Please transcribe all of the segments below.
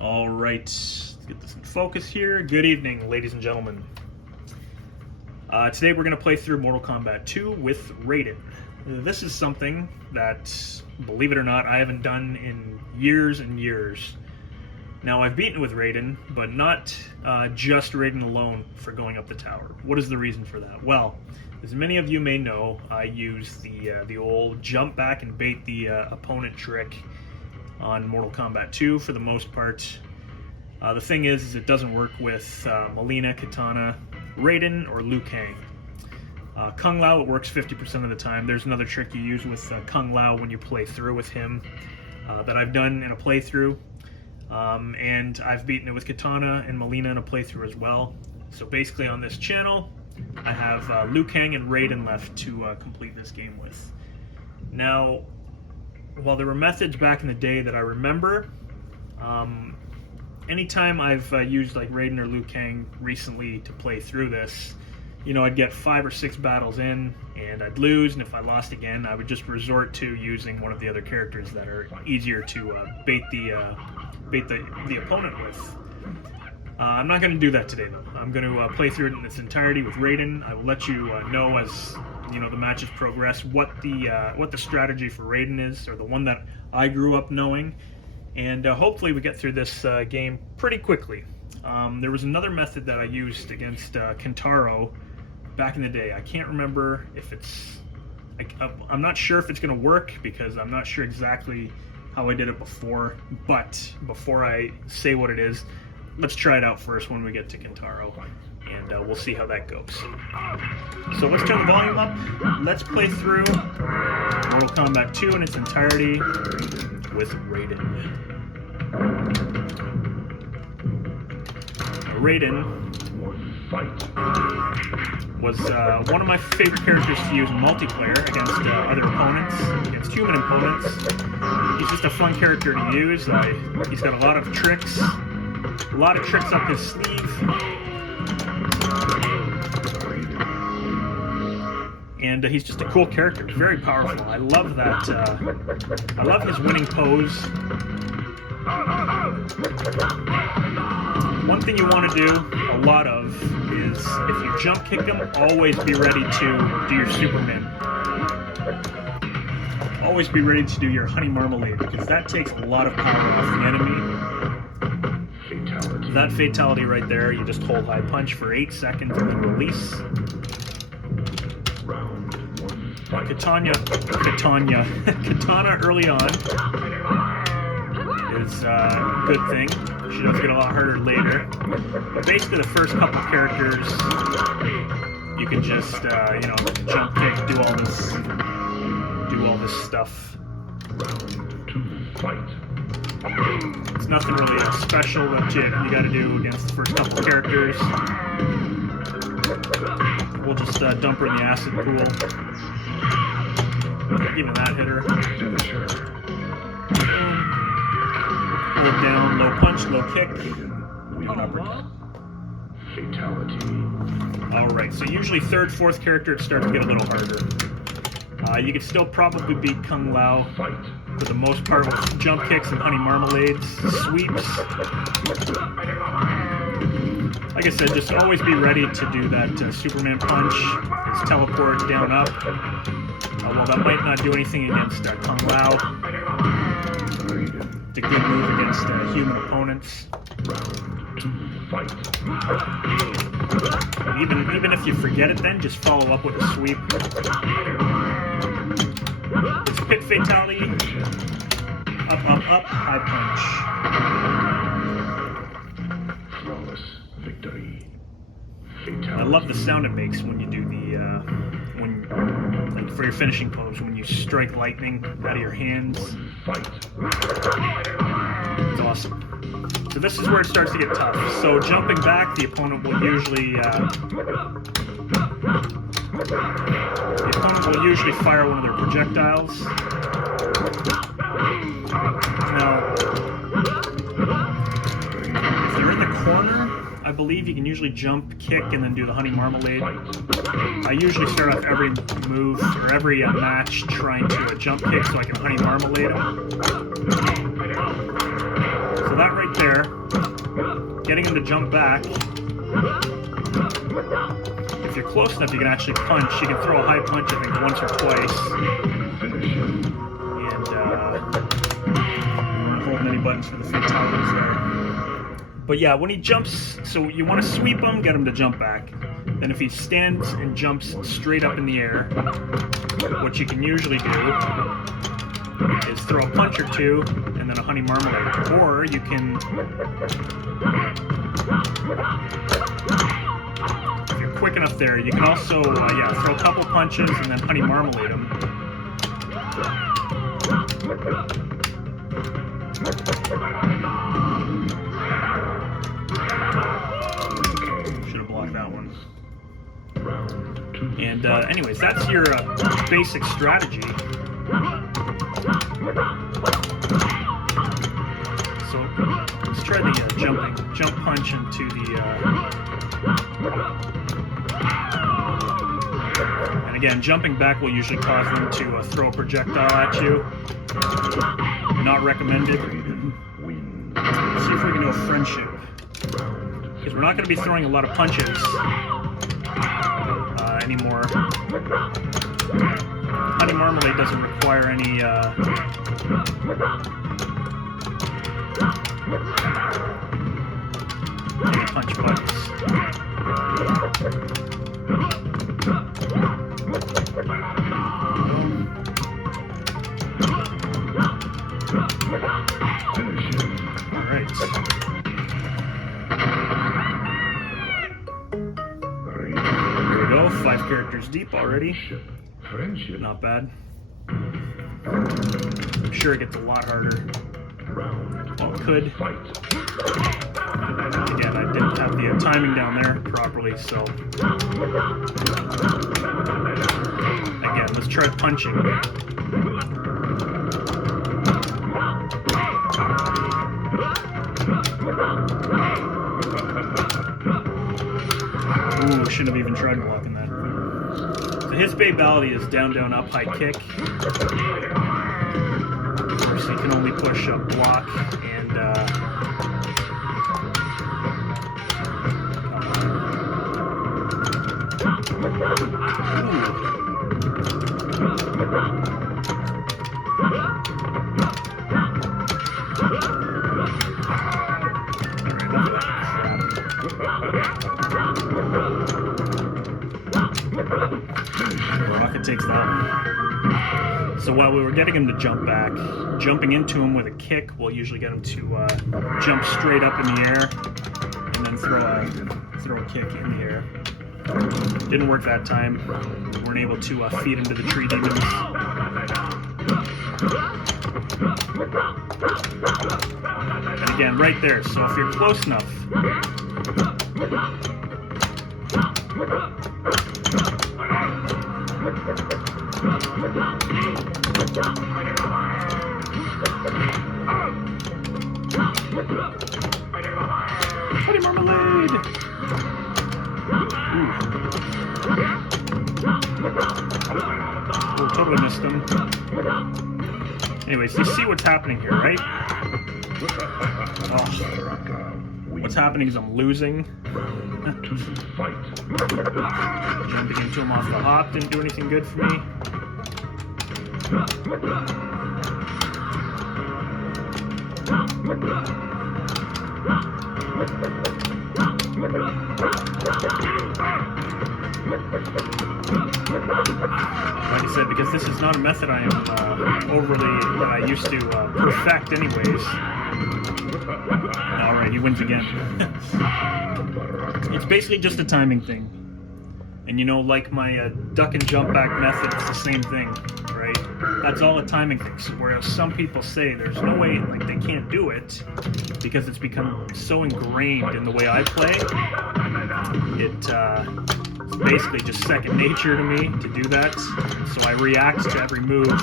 All right, let's get this in focus here. Good evening, ladies and gentlemen. Today we're going to play through Mortal Kombat 2 with Raiden. This is something that, believe it or not, I haven't done in years and years. Now, I've beaten with Raiden, but not just Raiden alone for going up the tower. What is the reason for that? Well, as many of you may know, I use the old jump back and bait the opponent trick on Mortal Kombat 2 for the most part. The thing is it doesn't work with Melina, Kitana, Raiden, or Liu Kang. Kung Lao, it works 50% of the time. There's another trick you use with Kung Lao when you play through with him that I've done in a playthrough. And I've beaten it with Kitana and Melina in a playthrough as well. So basically on this channel, I have Liu Kang and Raiden left to complete this game with. Now, while there were methods back in the day that I remember, anytime I've used like Raiden or Liu Kang recently to play through this, you know, I'd get 5 or 6 battles in and I'd lose, and if I lost again, I would just resort to using one of the other characters that are easier to bait the opponent with. I'm not going to do that today though. I'm going to play through it in its entirety with Raiden. I will let you know as the matches progress what the strategy for Raiden is, or the one that I grew up knowing, and hopefully we get through this game pretty quickly. There was another method that I used against Kintaro back in the day. I can't remember if it's I'm not sure if it's going to work because I'm not sure exactly how I did it before, but before I say what it is, let's try it out first when we get to Kintaro, and we'll see how that goes. So let's turn the volume up. Let's play through Mortal Kombat 2 in its entirety with Raiden. Raiden was one of my favorite characters to use in multiplayer against other opponents, against human opponents. He's just a fun character to use. He's got a lot of tricks up his sleeve. And he's just a cool character, very powerful. I love that. I love his winning pose. One thing you want to do a lot of is, if you jump kick him, always be ready to do your Superman. Always be ready to do your Honey Marmalade, because that takes a lot of power off the enemy. That fatality right there, you just hold high punch for 8 seconds and then release. Kitana early on is a good thing. She does get a lot harder later. But basically the first couple characters, you can just jump kick, do all this stuff. It's nothing really special that you got to do against the first couple characters. We'll just dump her in the acid pool. Even that hit her. Hold down, low punch, low kick. An uppercut. Alright, so usually third, fourth character it starts to get a little harder. You can still probably beat Kung Lao for the most part with jump kicks and honey marmalades, sweeps. Like I said, just always be ready to do that Superman punch, his teleport down up. While that might not do anything against Kung Lao, it's a good move against human opponents. Even if you forget it, then just follow up with a sweep. It's pit fatality, up, high punch. I love the sound it makes when you do like for your finishing pose, when you strike lightning out of your hands. It's awesome. So this is where it starts to get tough. So jumping back, the opponent will usually fire one of their projectiles. Now, if they're in the corner, I believe you can usually jump, kick, and then do the honey marmalade. I usually start off every move or every match trying to jump kick so I can honey marmalade them. So that right there, getting him to jump back. If you're close enough, you can actually punch. You can throw a high punch, I think, once or twice. And I'm not holding any buttons for the fatalities there. But yeah, when he jumps, so you want to sweep him, get him to jump back. Then if he stands and jumps straight up in the air, what you can usually do is throw a punch or two and then a honey marmalade. Or you can, if you're quick enough there, you can also throw a couple punches and then honey marmalade him. Should have blocked that one. And anyways, that's your basic strategy. So let's try the jump punch into the. And again, jumping back will usually cause them to throw a projectile at you. Not recommended. Let's see if we can do a friendship. Because we're not going to be throwing a lot of punches anymore. Honey marmalade doesn't require any punch buttons. Alright. There we go, 5 characters deep already. Not bad. I'm sure it gets a lot harder. Well, it could. Again, I didn't have the timing down there properly, so. Again, let's try punching. Ooh, shouldn't have even tried blocking that. So his fatality is down, down, up, high kick. Of course, he can only push up, block, and Rocket takes that. So while we were getting him to jump back, jumping into him with a kick will usually get him to jump straight up in the air and then throw a kick in the air. Didn't work that time. We weren't able to feed him to the tree demons. And again, right there. So if you're close enough, honey marmalade! Ooh, totally missed him. Anyways, you see what's happening here, right? Oh. What's happening is I'm losing. Jumping into him off the hop didn't do anything good for me. Like I said, because this is not a method I am that I used to perfect anyways. Alright, he wins again. It's basically just a timing thing. And you know, like my duck and jump back method, it's the same thing, right? That's all a timing thing. So whereas some people say there's no way, like they can't do it, because it's become so ingrained in the way I play, it's basically just second nature to me to do that. So I react to every move.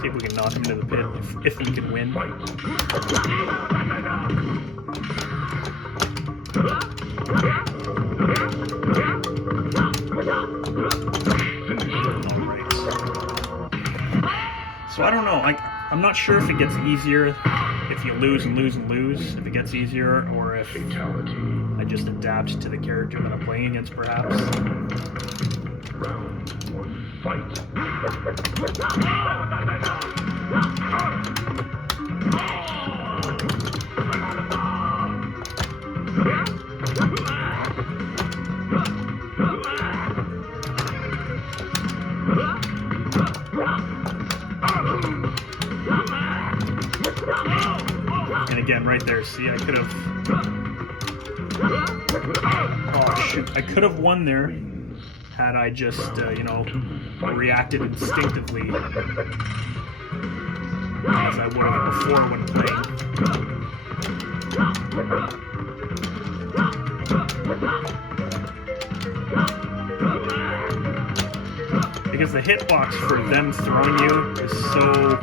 See if we can knock him into the pit, if he can win. So I don't know. I'm not sure if it gets easier if you lose and lose and lose, if it gets easier, or if I just adapt to the character that I'm playing against, perhaps. Round 1, fight. And again, right there, see, I could have... Oh, shoot. I could have won there had I just, you know, reacted instinctively as I would have before when playing. Because the hitbox for them throwing you is so...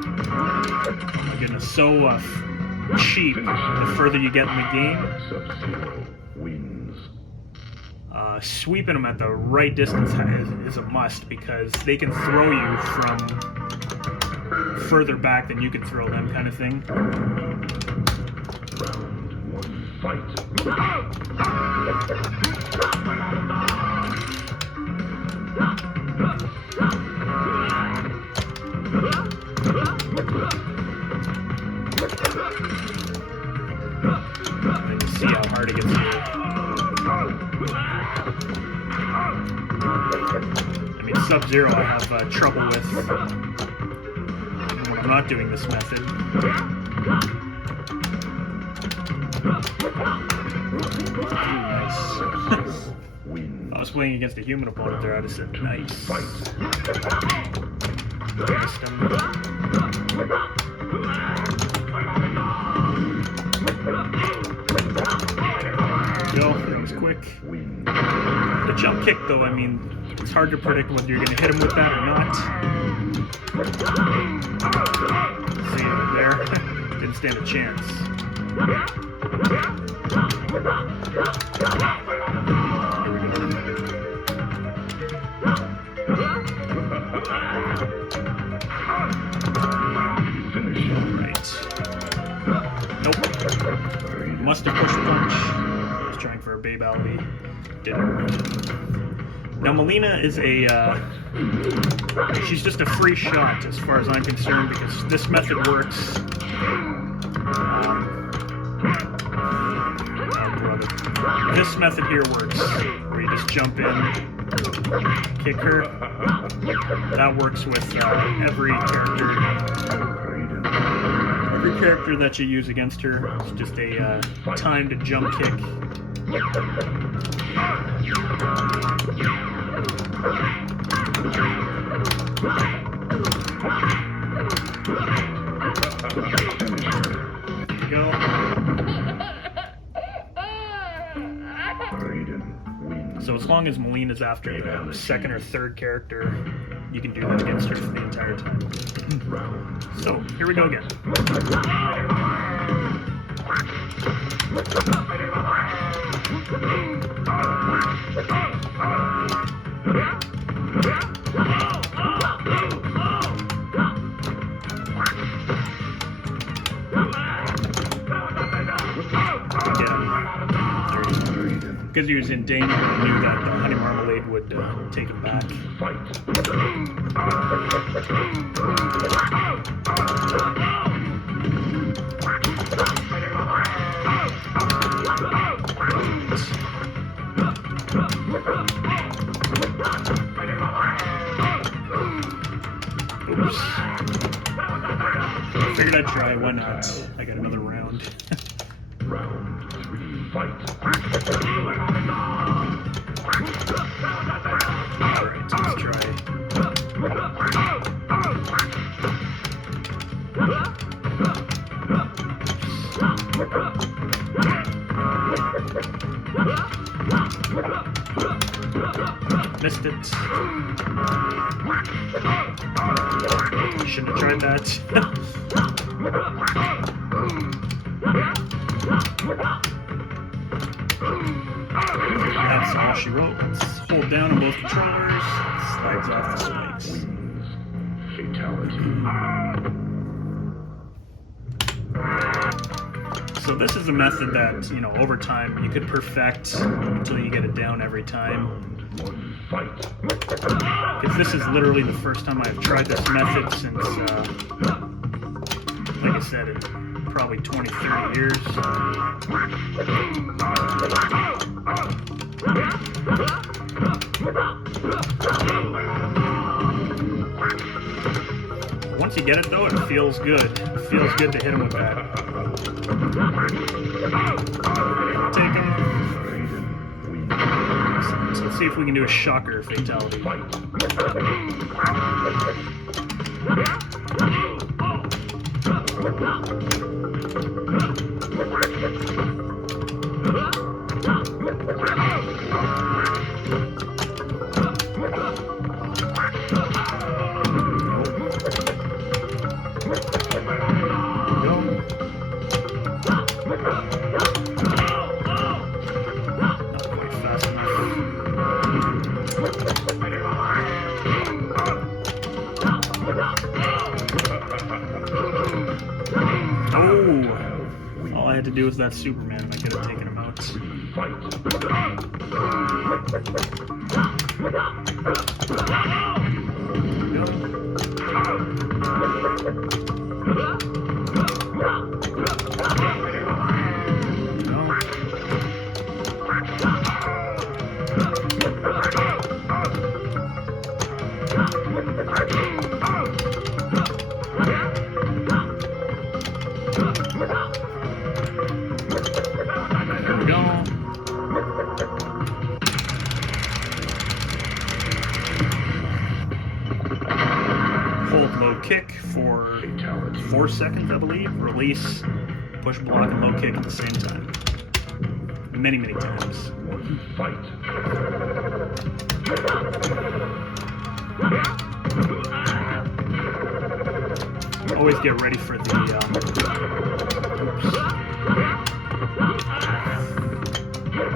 oh my goodness, so cheap the further you get in the game. Sweeping them at the right distance is a must, because they can throw you from further back than you can throw them, kind of thing. Round 1, fight. And you see how hard it gets here. I mean, Sub-Zero I have trouble with when I'm not doing this method. Nice. If I was playing against a human opponent there, I'd have said nice. Missed him. Go, that was quick. The jump kick, though, I mean, it's hard to predict whether you're going to hit him with that or not. See him there? Didn't stand a chance. Here we go. Right. Nope. Must have pushed the punch. Trying for a babality. Didn't. Now Melina is she's just a free shot as far as I'm concerned, because this method works. This method here works, where you just jump in, kick her. That works with every character. Every character that you use against her is just a timed jump kick. Go. So as long as Melina's after the second or third character, you can do that against her for the entire time. So here we go again. Because he was in danger, I knew that the honey marmalade would take him back. Oops. Figured I'd try, why not? I got another round. Round 3, fight. Alright, let's try. Missed it. Shouldn't have tried that. That's all she wrote. Let's hold down on both controllers. Slides off the spikes. Fatality. So this is a method that, you know, over time you could perfect until you get it down every time. Round 1, fight. Because this is literally the first time I've tried this method since, like I said, in probably 20, 30 years. Once you get it though, it feels good. It feels good to hit him with that. Take him. So let's see if we can do a shocker fatality. All I had to do was that Superman and I could have taken him out. Hold low kick for 4 seconds, I believe. Release, push block, and low kick at the same time. Many, many times. Fight. Always get ready for the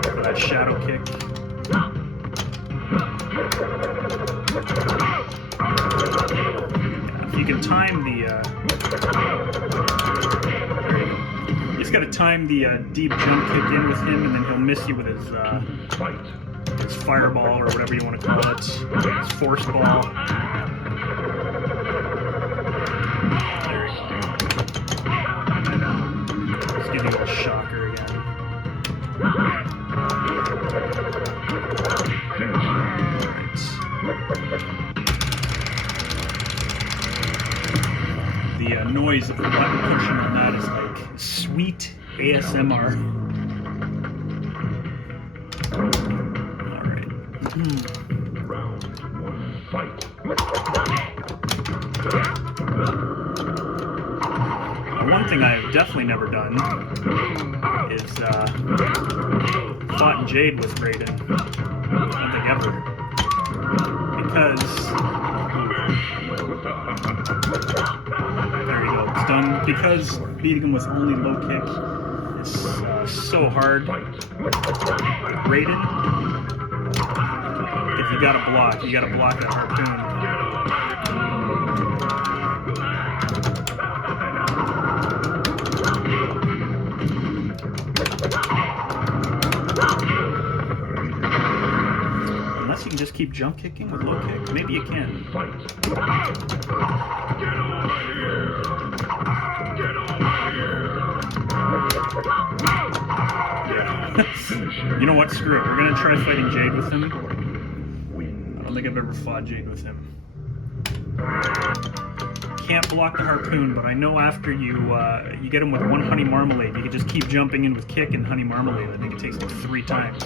for that shadow kick. If you can time the you just gotta time the deep jump kick in with him, and then he'll miss you with his fireball or whatever you want to call it, his force ball. There you go. Let's give you a little shocker again. The noise of the button pushing on that is like sweet ASMR. Alright. Round 1, fight. One thing I have definitely never done is fought in Jade with Raiden. I don't think ever. Because there you go, it's done. Because beating him with only low kick is so hard. Raiden, if you gotta block that harpoon. Unless you can just keep jump kicking with low kick. Maybe you can. You know what? Screw it. We're gonna try fighting Jade with him. I don't think I've ever fought Jade with him. Can't block the harpoon, but I know after you get him with one honey marmalade, you can just keep jumping in with kick and honey marmalade. I think it takes like 3 times.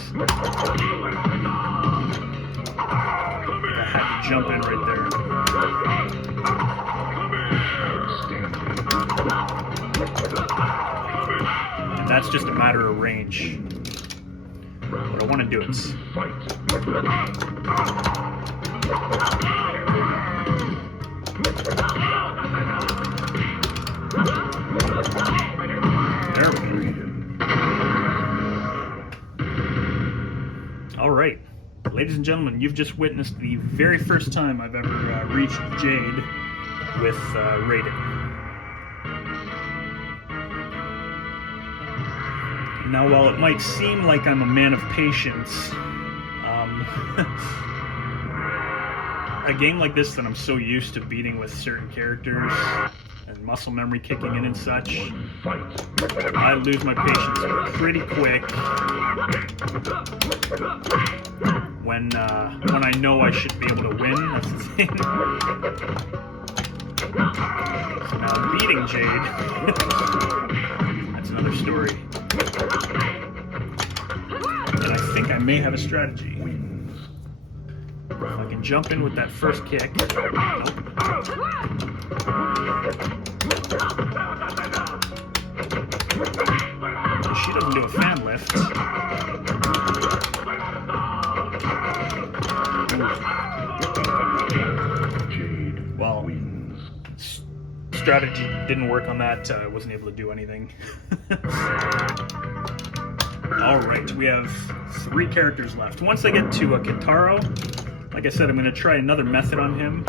I had to jump in right there. And that's just a matter of range. But I want to do it. There we go. All right. Ladies and gentlemen, you've just witnessed the very first time I've ever reached Jade with Raiden. Now, while it might seem like I'm a man of patience, a game like this that I'm so used to beating with certain characters and muscle memory kicking in and such, I lose my patience pretty quick when I know I should be able to win. That's the thing. So now beating Jade, that's another story. And I think I may have a strategy. If I can jump in with that first kick. Nope. She doesn't do a fan lift. Well, strategy didn't work on that. I wasn't able to do anything. Alright, we have 3 characters left. Once I get to Kintaro, like I said, I'm going to try another method on him.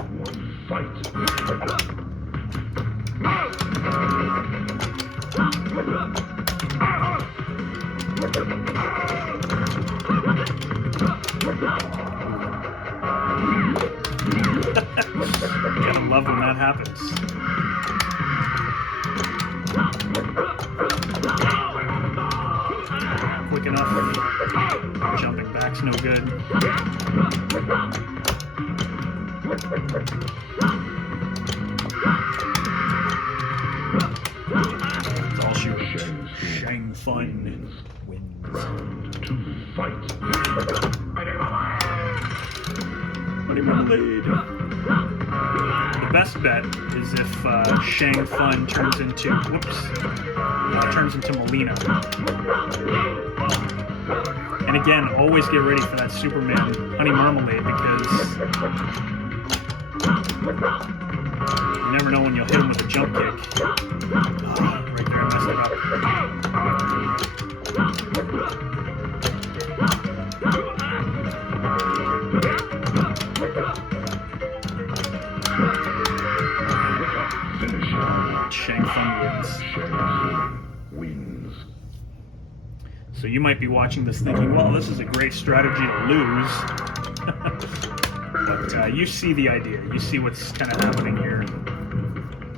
Gotta love when that happens. Quick enough. Jumping back's no good. It's all shooting. Shang Fun wins. Round 2, fight. Buddy Marmalade. The best bet is if Shang Fun turns into Melina. And again, always get ready for that Superman Honey Marmalade because you never know when you'll hit him with a jump kick. Right there, I messed it up. Shang Fun wins. So you might be watching this thinking, well, this is a great strategy to lose. But you see the idea. You see what's kind of happening here.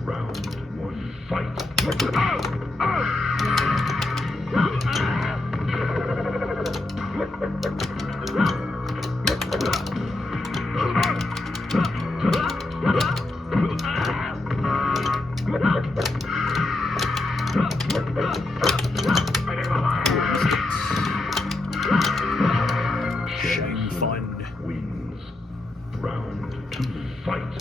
Round 1, fight. Shang Fun wins. Round 2, fight.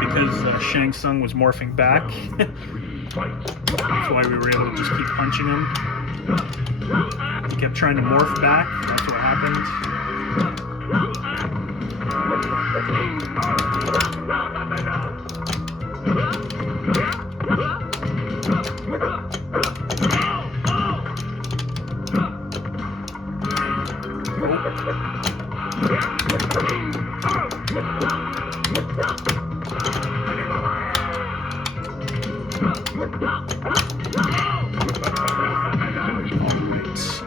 Because Shang Tsung was morphing back. That's why we were able to just keep punching him. He kept trying to morph back. That's what happened.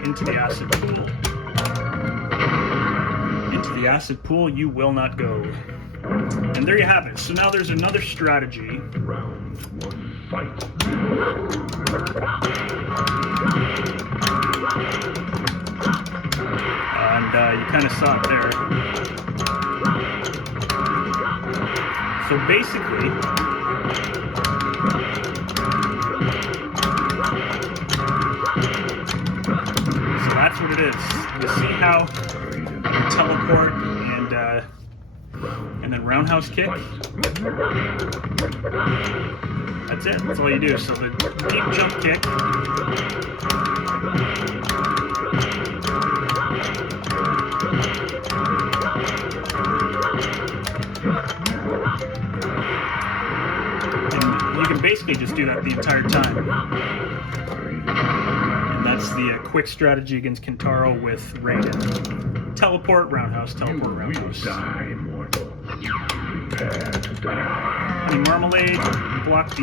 Into the acid pool. Into the acid pool you will not go. And there you have it. So now there's another strategy. Round 1, fight. And you kind of saw it there. So basically, that's what it is. You see how you teleport and then roundhouse kick? That's it. That's all you do. So the deep jump kick. And you can basically basically just do that the entire time. And that's the quick strategy against Kintaro with Raiden. Teleport, roundhouse, teleport, roundhouse. Honey Marmalade, block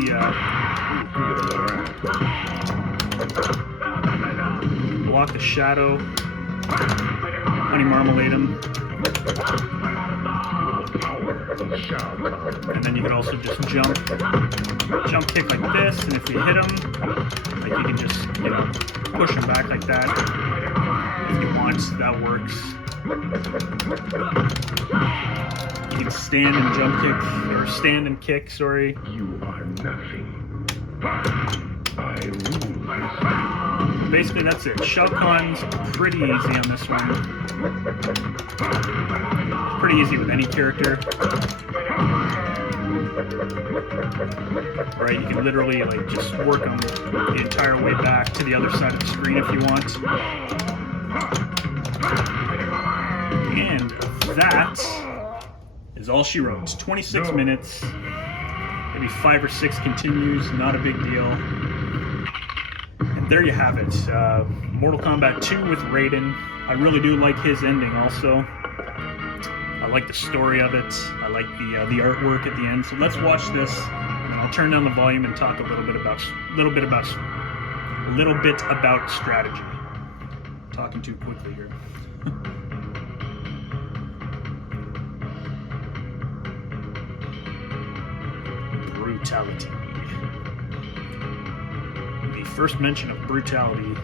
the shadow. Honey Marmalade him. And then you can also just jump kick like this, and if you hit him, like you can just, you know, push him back like that. If you want, that works. You can stand and jump kick, or stand and kick, sorry. You are nothing. I rule. Basically, that's it. Shao Kahn's pretty easy on this one. Pretty easy with any character. Right, you can literally like just work them the entire way back to the other side of the screen if you want. And that is all she wrote. 26 minutes, maybe 5 or 6 continues, not a big deal. And there you have it. Mortal Kombat 2 with Raiden. I really do like his ending also. I like the story of it. I like the artwork at the end. So let's watch this, and I'll turn down the volume and talk a little bit about strategy. Talking too quickly here. Brutality. The first mention of brutality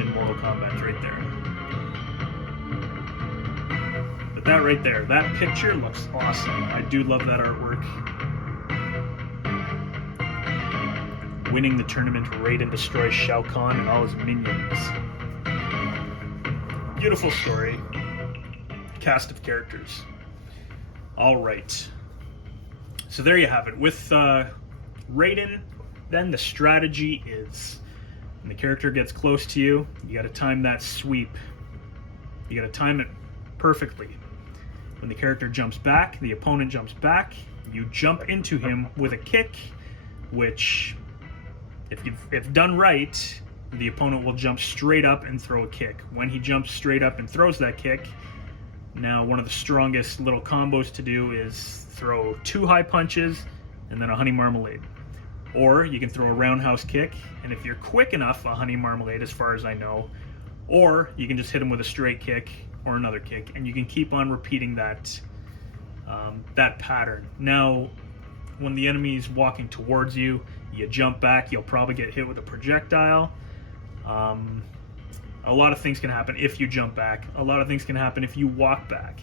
in Mortal Kombat right there. But that right there, that picture looks awesome. I do love that artwork. Winning the tournament, Raiden destroys Shao Kahn and all his minions. Beautiful story. Cast of characters. All right. So there you have it. With Raiden, then the strategy is when the character gets close to you, you got to time that sweep. You got to time it perfectly. When the character jumps back, the opponent jumps back, you jump into him with a kick, which, if done right, the opponent will jump straight up and throw a kick. When he jumps straight up and throws that kick, now one of the strongest little combos to do is throw 2 high punches and then a Honey Marmalade. Or you can throw a roundhouse kick, and if you're quick enough, a Honey Marmalade as far as I know. Or you can just hit him with a straight kick or another kick, and you can keep on repeating that pattern. Now, when the enemy's walking towards you, you jump back, you'll probably get hit with a projectile. A lot of things can happen if you jump back. A lot of things can happen if you walk back.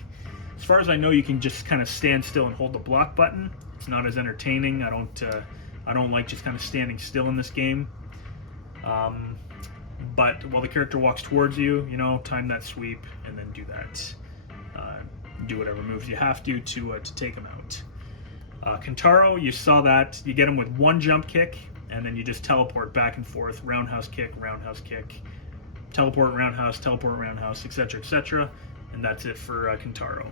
As far as I know, you can just kind of stand still and hold the block button. It's not as entertaining. I don't like just kind of standing still in this game. But while the character walks towards you, you know, time that sweep and then do that. Do whatever moves you have to take him out. Kintaro, you saw that. You get him with 1 jump kick, and then you just teleport back and forth. Roundhouse kick, teleport, roundhouse, etc., etc. And that's it for Kintaro.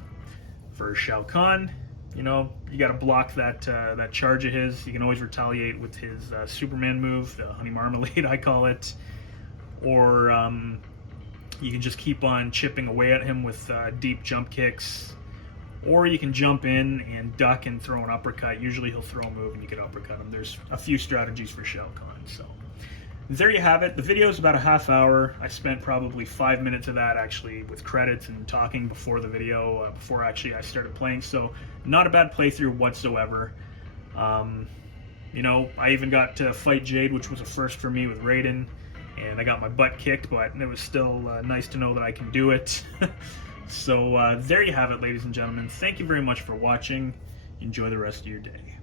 For Shao Kahn, you know, you got to block that charge of his. You can always retaliate with his Superman move, the Honey Marmalade, I call it. Or you can just keep on chipping away at him with deep jump kicks. Or you can jump in and duck and throw an uppercut. Usually he'll throw a move and you can uppercut him. There's a few strategies for Shao Kahn. So there you have it. The video is about a half hour. I spent probably 5 minutes of that actually with credits and talking before the video, before actually I started playing. So not a bad playthrough whatsoever. You know, I even got to fight Jade, which was a first for me with Raiden. And I got my butt kicked, but it was still nice to know that I can do it. So there you have it, ladies and gentlemen. Thank you very much for watching. Enjoy the rest of your day.